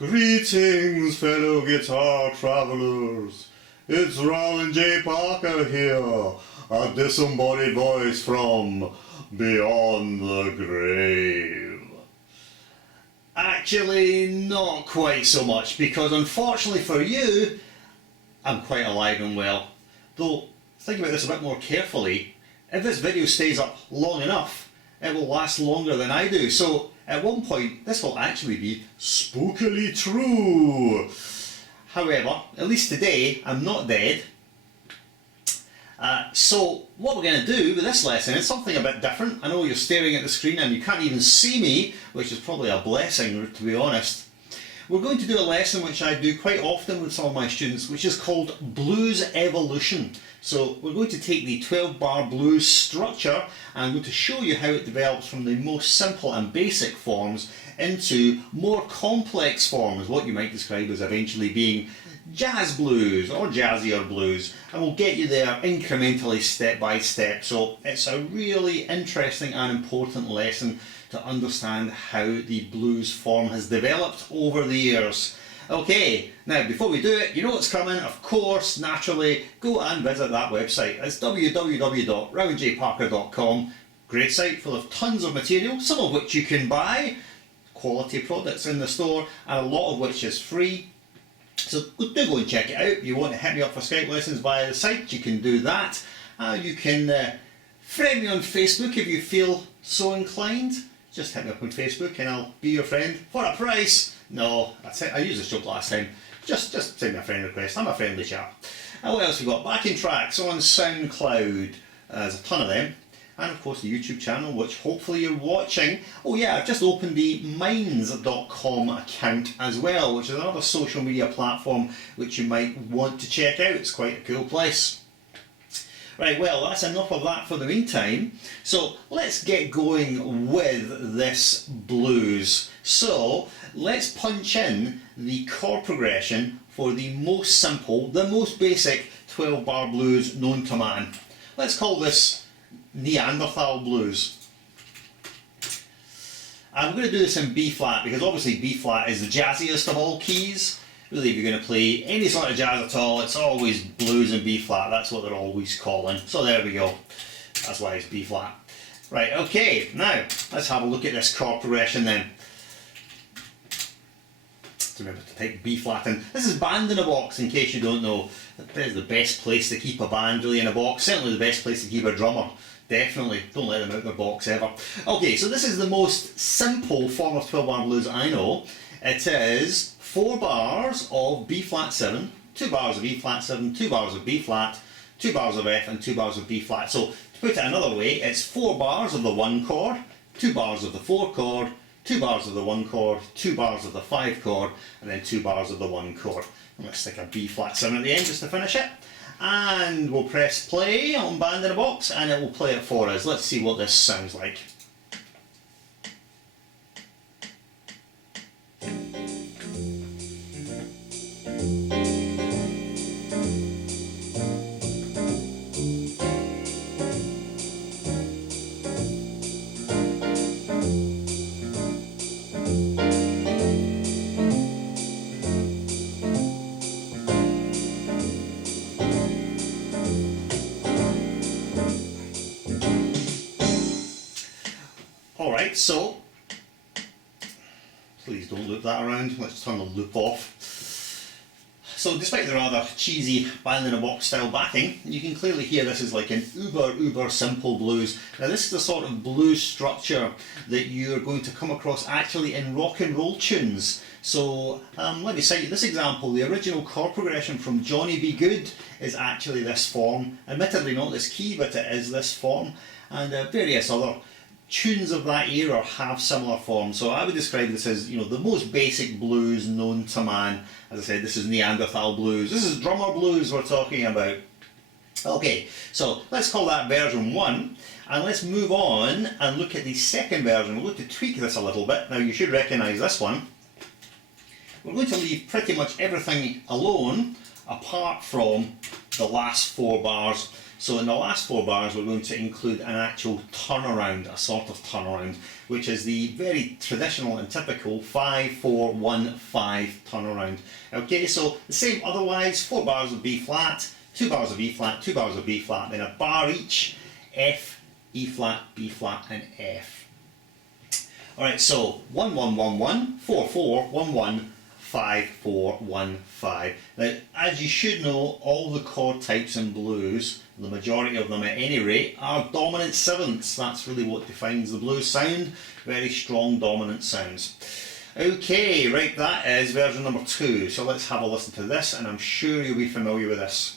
Greetings, fellow guitar travelers. It's Rowan J. Parker here, a disembodied voice from beyond the grave. Actually, not quite so much, because unfortunately for you, I'm quite alive and well. Though, think about this a bit more carefully, if this video stays up long enough, it will last longer than I do. So, at one point, this will actually be spookily true. However, at least today, I'm not dead. So, what we're going to do with this lesson is something a bit different. I know you're staring at the screen and you can't even see me, which is probably a blessing, to be honest. We're going to do a lesson which I do quite often with some of my students, which is called Blues Evolution. So we're going to take the 12-bar blues structure and I'm going to show you how it develops from the most simple and basic forms into more complex forms, what you might describe as eventually being jazz blues or jazzier blues, and we'll get you there incrementally step by step. So it's a really interesting and important lesson to understand how the blues form has developed over the years. Okay, now before we do it, you know what's coming, of course, naturally, go and visit that website. It's www.rowanjparker.com. Great site full of tons of material, some of which you can buy, quality products in the store, and a lot of which is free. So do go and check it out. If you want to hit me up for Skype lessons via the site, you can do that. You can friend me on Facebook if you feel so inclined. Just hit me up on Facebook and I'll be your friend for a price. No, I used this joke last time. Just send me a friend request. I'm a friendly chap. And what else we got? Backing tracks on SoundCloud. There's a ton of them. And of course the YouTube channel, which hopefully you're watching. Oh yeah, I've just opened the minds.com account as well, which is another social media platform which you might want to check out. It's quite a cool place. Right, well, that's enough of that for the meantime. So let's get going with this blues. So let's punch in the chord progression for the most simple, the most basic 12-bar blues known to man. Let's call this Neanderthal blues. I'm going to do this in B flat because obviously B flat is the jazziest of all keys. Really, if you're going to play any sort of jazz at all, it's always blues in B flat. That's what they're always calling. So there we go. That's why it's B flat. Right, okay, now let's have a look at this chord progression then. Remember to type B flat in. This is band in a box, in case you don't know. That is the best place to keep a band really in a box. Certainly the best place to keep a drummer. Definitely. Don't let them out of their box ever. Okay, so this is the most simple form of 12-bar blues I know. It is 4 bars of B flat 7, 2 bars of E flat 7, 2 bars of B flat, 2 bars of F and 2 bars of B flat. So to put it another way, it's 4 bars of the 1 chord, 2 bars of the 4 chord, 2 bars of the 1 chord, 2 bars of the 5 chord, and then 2 bars of the 1 chord. I'm going to stick a B flat 7 at the end just to finish it. And we'll press play on Band in a Box and it will play it for us. Let's see what this sounds like. Alright, so please don't loop that around. Let's turn the loop off. So despite the rather cheesy band in a box style backing, you can clearly hear this is like an uber simple blues. Now this is the sort of blues structure that you're going to come across actually in rock and roll tunes. So let me cite you this example. The original chord progression from Johnny B. Good is actually this form. Admittedly not this key, but it is this form. And various other tunes of that era have similar forms. So I would describe this as, the most basic blues known to man. As I said, this is Neanderthal blues. This is drummer blues we're talking about. Okay, so let's call that version 1, and let's move on and look at the second version. We're going to tweak this a little bit. Now you should recognise this one. We're going to leave pretty much everything alone apart from the last 4 bars. So in the last 4 bars we're going to include an actual turnaround, a sort of turnaround, which is the very traditional and typical 5-4-1-5 turnaround. Okay, so the same otherwise, 4 bars of B flat, 2 bars of E flat, 2 bars of B flat, then a bar each, F, E flat, B flat and F. Alright, so 1-1-1-1, 4-4-1-1, 5-4-1-5. Now, as you should know, all the chord types in blues, the majority of them at any rate, are dominant sevenths. That's really what defines the blues sound. Very strong dominant sounds. Okay, right, that is version number 2. So let's have a listen to this, and I'm sure you'll be familiar with this.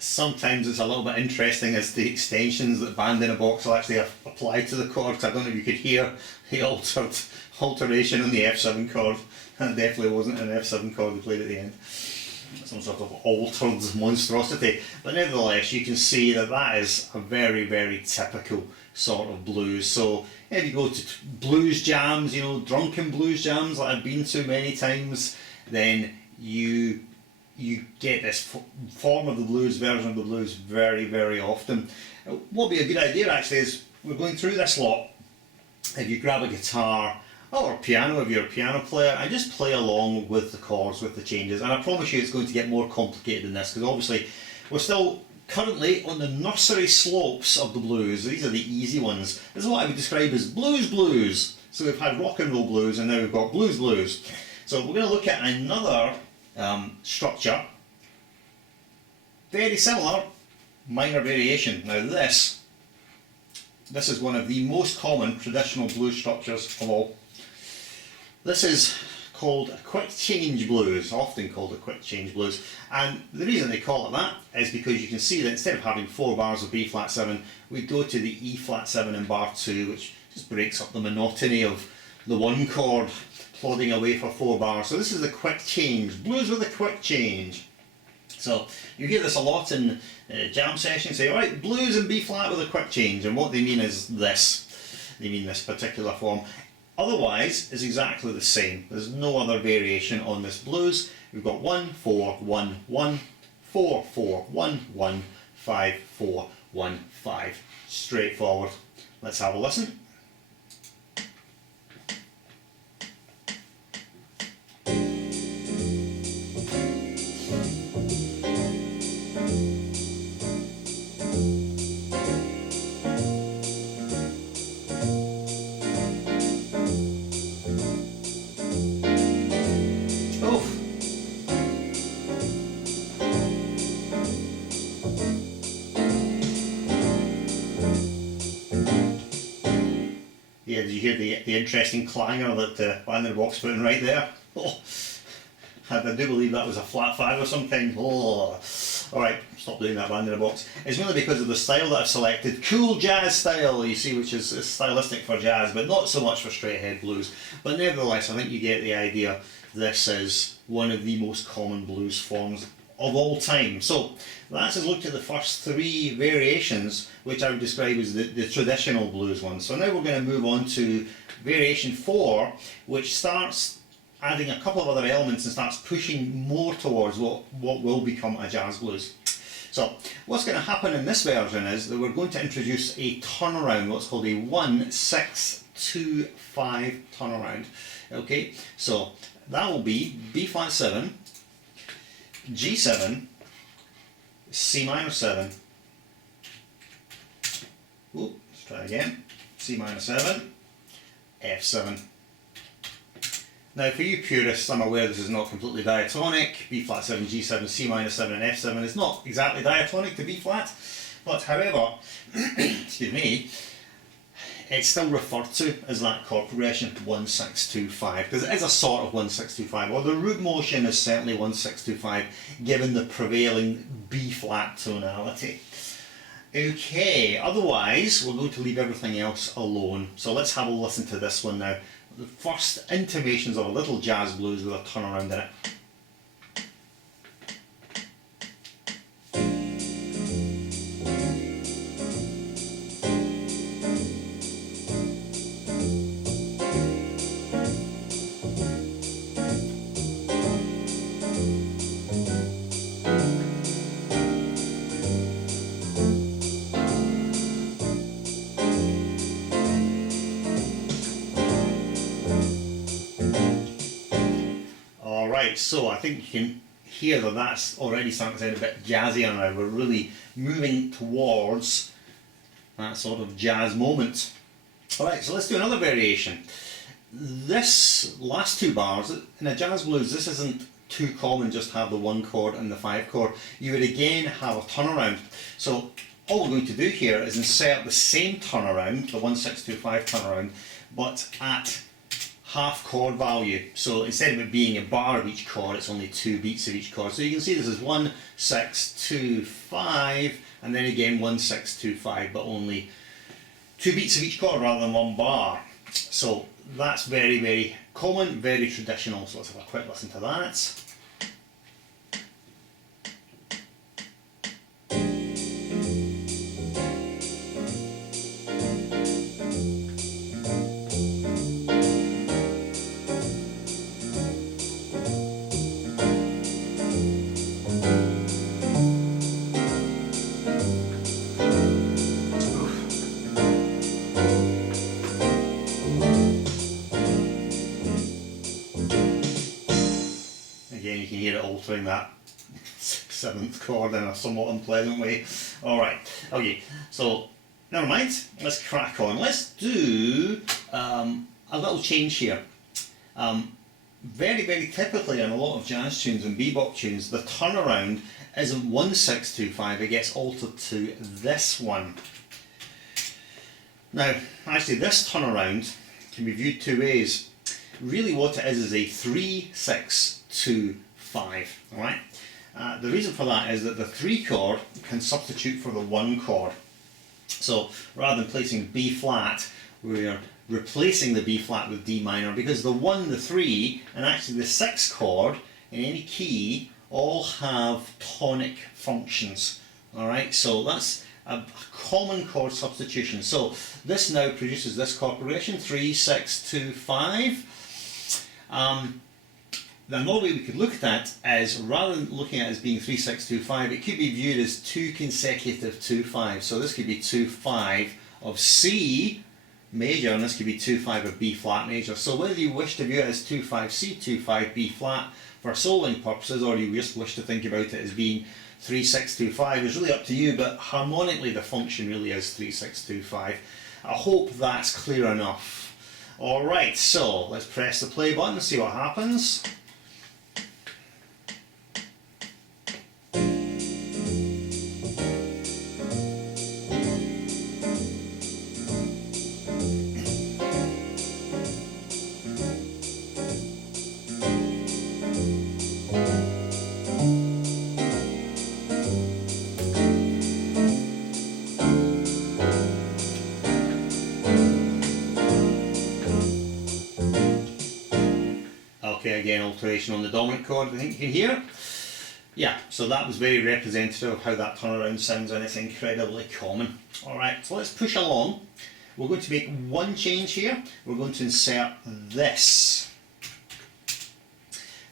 Sometimes it's a little bit interesting as the extensions that Band in a Box will actually apply to the chords. I don't know if you could hear the alteration on the F7 chord. It definitely wasn't an F7 chord they played at the end. Some sort of altered monstrosity. But nevertheless, you can see that that is a very, very typical sort of blues. So if you go to blues jams, you know, drunken blues jams that I've been to many times, then you get this form of the blues, version of the blues very, very often. What would be a good idea actually is, we're going through this lot, if you grab a guitar or a piano if you're a piano player, and just play along with the chords, with the changes, and I promise you it's going to get more complicated than this, because obviously we're still currently on the nursery slopes of the blues. These are the easy ones. This is what I would describe as blues. So we've had rock and roll blues and now we've got blues. So we're going to look at another structure, very similar, minor variation. Now this is one of the most common traditional blues structures of all. This is called a quick change blues, often called a quick change blues, and the reason they call it that is because you can see that instead of having 4 bars of B flat 7, we go to the E flat 7 in bar 2, which just breaks up the monotony of the one chord plodding away for 4 bars. So this is the quick change, blues with a quick change. So you hear this a lot in jam sessions, say, alright, blues in B flat with a quick change, and what they mean is this. They mean this particular form. Otherwise, it's exactly the same. There's no other variation on this blues. We've got 1-4-1-1, 4-4-1-1, 5-4-1-5. Straightforward. Let's have a listen. Yeah, did you hear the interesting clangor that Band in a Box put in right there? Oh, I do believe that was a flat 5 or something. Oh. Alright, stop doing that, Band in a Box. It's mainly because of the style that I've selected. Cool jazz style, you see, which is stylistic for jazz, but not so much for straight ahead blues. But nevertheless, I think you get the idea. This is one of the most common blues forms of all time. So that's us looked at the first 3 variations, which I would describe as the traditional blues ones. So now we're going to move on to variation 4, which starts adding a couple of other elements and starts pushing more towards what will become a jazz blues. So what's going to happen in this version is that we're going to introduce a turnaround, what's called a 1-6-2-5 turnaround. Okay, so that will be B flat 7, G7, C minor 7, let's try again, C minor 7, F7. Now for you purists, I'm aware this is not completely diatonic. B flat 7, G7, C minor 7 and F7 is not exactly diatonic to B flat, but however, excuse me, it's still referred to as that chord progression 1-6-2-5, because it is a sort of 1-6-2-5, or the root motion is certainly 1-6-2-5 given the prevailing B flat tonality. Okay, otherwise we're going to leave everything else alone. So let's have a listen to this one now. The first intimations of a little jazz blues with a turnaround in it. Alright, so I think you can hear that that's already starting to sound a bit jazzier now. We're really moving towards that sort of jazz moment. Alright, so let's do another variation. This last two bars, in a jazz blues, this isn't too common, just have the 1 chord and the 5 chord. You would again have a turnaround. So all we're going to do here is insert the same turnaround, the 1-6-2-5 turnaround, but at half chord value. So instead of it being a bar of each chord, it's only 2 beats of each chord. So you can see this is 1-6-2-5, and then again 1-6-2-5, but only 2 beats of each chord rather than 1 bar. So that's very, very common, very traditional. So let's have a quick listen to that. Again, you can hear it altering that 7th chord in a somewhat unpleasant way. Alright, okay, so never mind, let's crack on. Let's do a little change here. Very, very typically in a lot of jazz tunes and bebop tunes, the turnaround isn't 1-6-2-5, it gets altered to this one. Now, actually this turnaround can be viewed two ways. Really what it is a 3-6-2-5, alright? The reason for that is that the 3 chord can substitute for the 1 chord. So rather than placing B flat, we're replacing the B flat with D minor, because the 1, the 3, and actually the 6 chord in any key all have tonic functions. Alright, so that's a common chord substitution. So this now produces this chord progression, 3-6-2-5. Another way we could look at that is, rather than looking at it as being 3-6-2-5, it could be viewed as 2 consecutive 2-5s. So this could be 2-5 of C major, and this could be 2-5 of B flat major. So whether you wish to view it as 2-5 C, 2-5 B flat for soloing purposes, or you just wish to think about it as being 3-6-2-5 is really up to you, but harmonically the function really is 3-6-2-5. I hope that's clear enough. Alright, so let's press the play button and see what happens. Okay, again, alteration on the dominant chord, I think you can hear. Yeah, so that was very representative of how that turnaround sounds, and it's incredibly common. Alright, so let's push along. We're going to make one change here. We're going to insert this.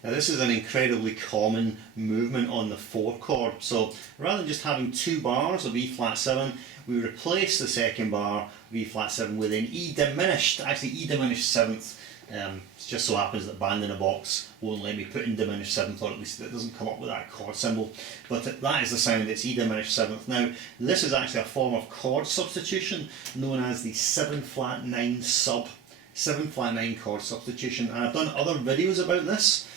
Now this is an incredibly common movement on the 4 chord. So rather than just having 2 bars of E flat 7, we replace the second bar of E flat 7 with an E diminished, actually E diminished 7th. It just so happens that Band in a Box won't let me put in diminished 7th, or at least it doesn't come up with that chord symbol. But that is the sound, it's E diminished 7th. Now, this is actually a form of chord substitution known as the 7 flat 9 sub. 7 flat 9 chord substitution. And I've done other videos about this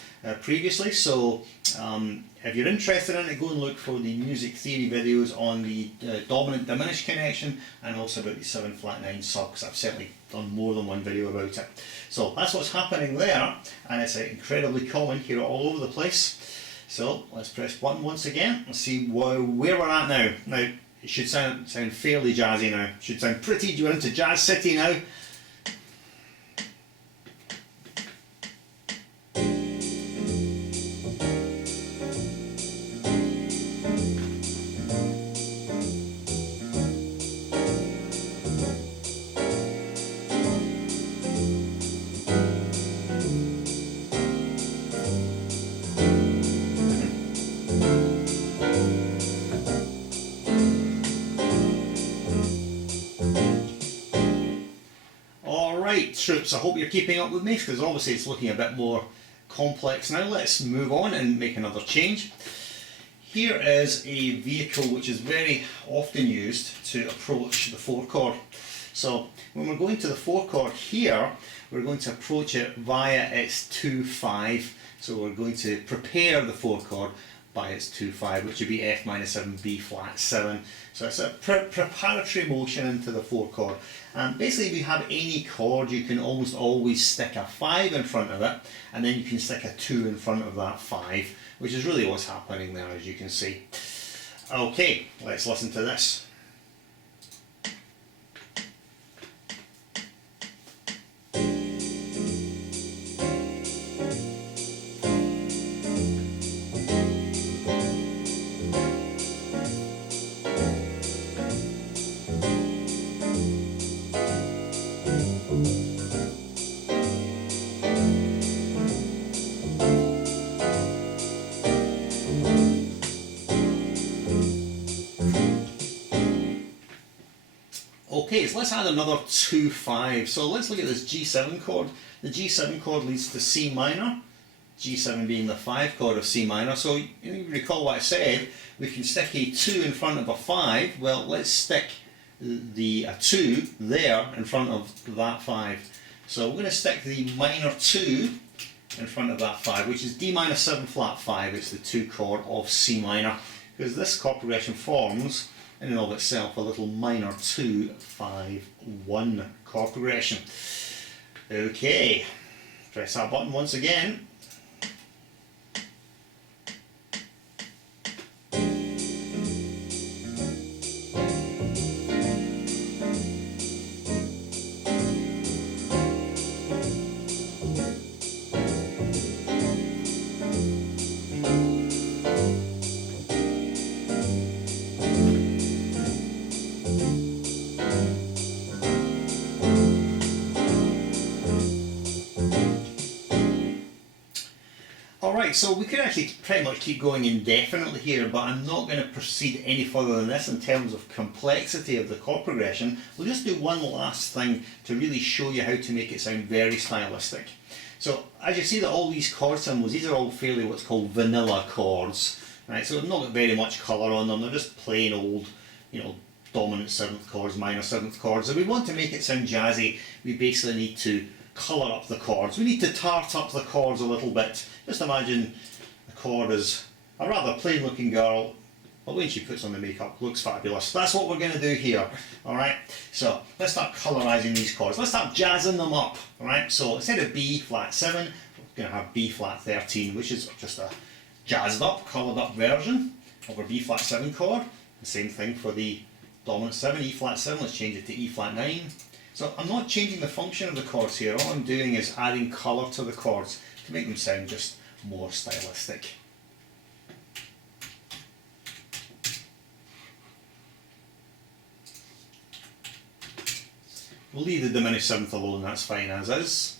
previously, so if you're interested in it, go and look for the music theory videos on the dominant diminished connection, and also about the 7 flat 9 sub, because I've certainly done more than one video about it. So that's what's happening there, and it's incredibly common, hear it all over the place. So let's press button once again and see where we're at now. Now, it should sound fairly jazzy now. Should sound pretty. You're into Jazz City now. Alright troops, I hope you're keeping up with me because obviously it's looking a bit more complex now. Let's move on and make another change. Here is a vehicle which is very often used to approach the 4 chord. So when we're going to the 4 chord here, we're going to approach it via its 2-5. So we're going to prepare the 4 chord by its 2-5, which would be F minor 7, B flat 7. So it's a preparatory motion into the 4 chord. And basically if you have any chord, you can almost always stick a 5 in front of it, and then you can stick a 2 in front of that 5, which is really what's happening there, as you can see. Okay, let's listen to this. Okay, so let's add another 2-5. So let's look at this G7 chord. The G7 chord leads to C minor, G7 being the 5 chord of C minor. So you recall what I said, we can stick a 2 in front of a 5. Well, let's stick a 2 there in front of that 5. So we're going to stick the minor 2 in front of that 5, which is D minor 7 flat 5. It's the 2 chord of C minor, because this chord progression forms in and of itself a little minor 2-5-1 chord progression. Okay, press that button once again. Alright, so we could actually pretty much keep going indefinitely here, but I'm not going to proceed any further than this in terms of complexity of the chord progression. We'll just do one last thing to really show you how to make it sound very stylistic. So as you see that all these chord symbols, these are all fairly what's called vanilla chords, right? So they've not got very much colour on them, they're just plain old, dominant 7th chords, minor 7th chords. If we want to make it sound jazzy, we basically need to colour up the chords. We need to tart up the chords a little bit. Just imagine a chord as a rather plain looking girl, but when she puts on the makeup, looks fabulous. That's what we're going to do here, alright? So let's start colorizing these chords. Let's start jazzing them up, alright? So instead of B flat 7, we're going to have B flat 13, which is just a jazzed up, coloured up version of our B flat 7 chord. The same thing for the dominant 7, E flat 7, let's change it to E flat 9. So I'm not changing the function of the chords here, all I'm doing is adding colour to the chords to make them sound just more stylistic. We'll leave the diminished 7th alone, that's fine as is.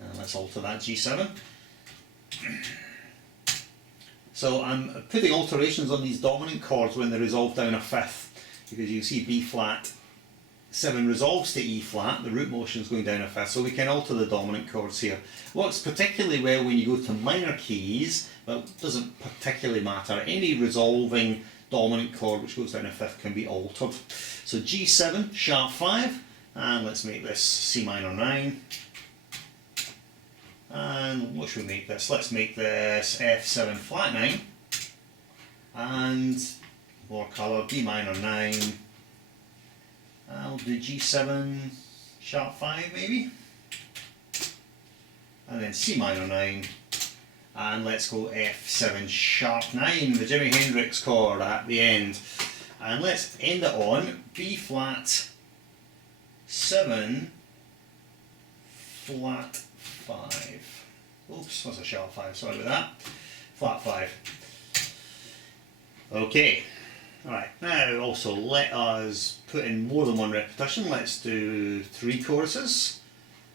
And let's alter that G7. So I'm putting alterations on these dominant chords when they resolve down a 5th, because you see B flat 7 resolves to E flat, the root motion is going down a 5th, so we can alter the dominant chords here. Works particularly well when you go to minor keys, but doesn't particularly matter. Any resolving dominant chord which goes down a 5th can be altered. So G7, sharp 5, and let's make this C minor 9. And what should we make this? Let's make this F7 flat 9, and more colour, B minor 9. I'll do G7 sharp 5 maybe, and then C minor 9, and let's go F7 sharp 9, the Jimi Hendrix chord at the end. And let's end it on B flat 7 flat 5. Oops, that's a sharp 5, sorry about that. Flat 5. Okay, alright, now also let us put in more than one repetition. Let's do 3 choruses.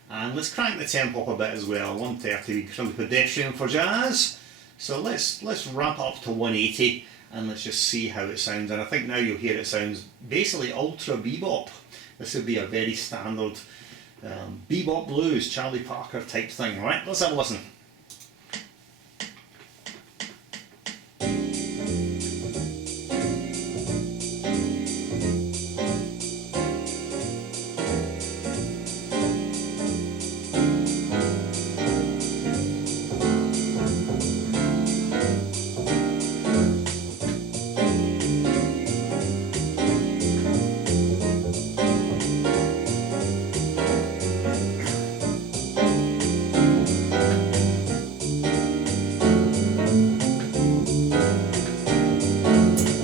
And let's crank the tempo up a bit as well. 130 would be pedestrian for jazz. So let's ramp up to 180 and let's just see how it sounds. And I think now you'll hear it sounds basically ultra bebop. This would be a very standard bebop blues, Charlie Parker type thing, right? Let's have a listen.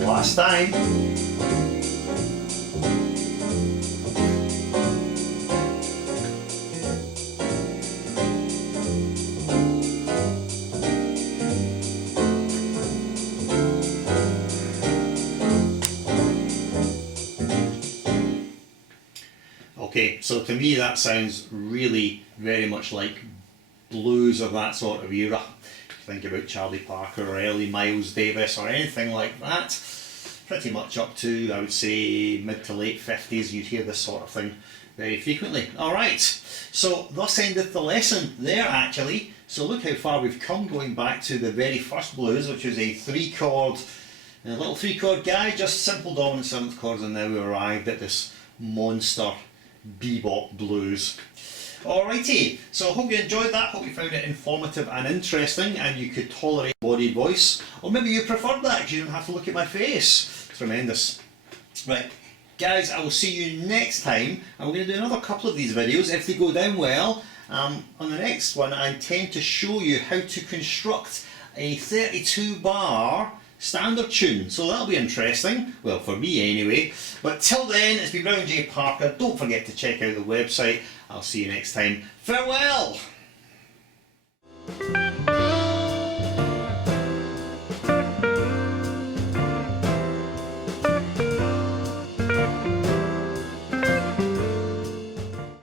Last time. Okay, so to me that sounds really very much like blues of that sort of era. Think about Charlie Parker or early Miles Davis or anything like that. Pretty much up to, I would say, mid to late 50s, you'd hear this sort of thing very frequently. Alright, so thus endeth the lesson there actually. So look how far we've come, going back to the very first blues, which was a 3-chord, a little 3-chord guy, just simple dominant 7th chords, and now we've arrived at this monster bebop blues. Alrighty, so I hope you enjoyed that, hope you found it informative and interesting and you could tolerate bodied voice, or maybe you preferred that because you don't have to look at my face. Tremendous. Right, guys, I will see you next time, and we're going to do another couple of these videos if they go down well. On the next one I intend to show you how to construct a 32 bar standard tune, so that'll be interesting, well for me anyway. But till then, it's been Brown J Parker. Don't forget to check out the website. I'll see you next time. Farewell!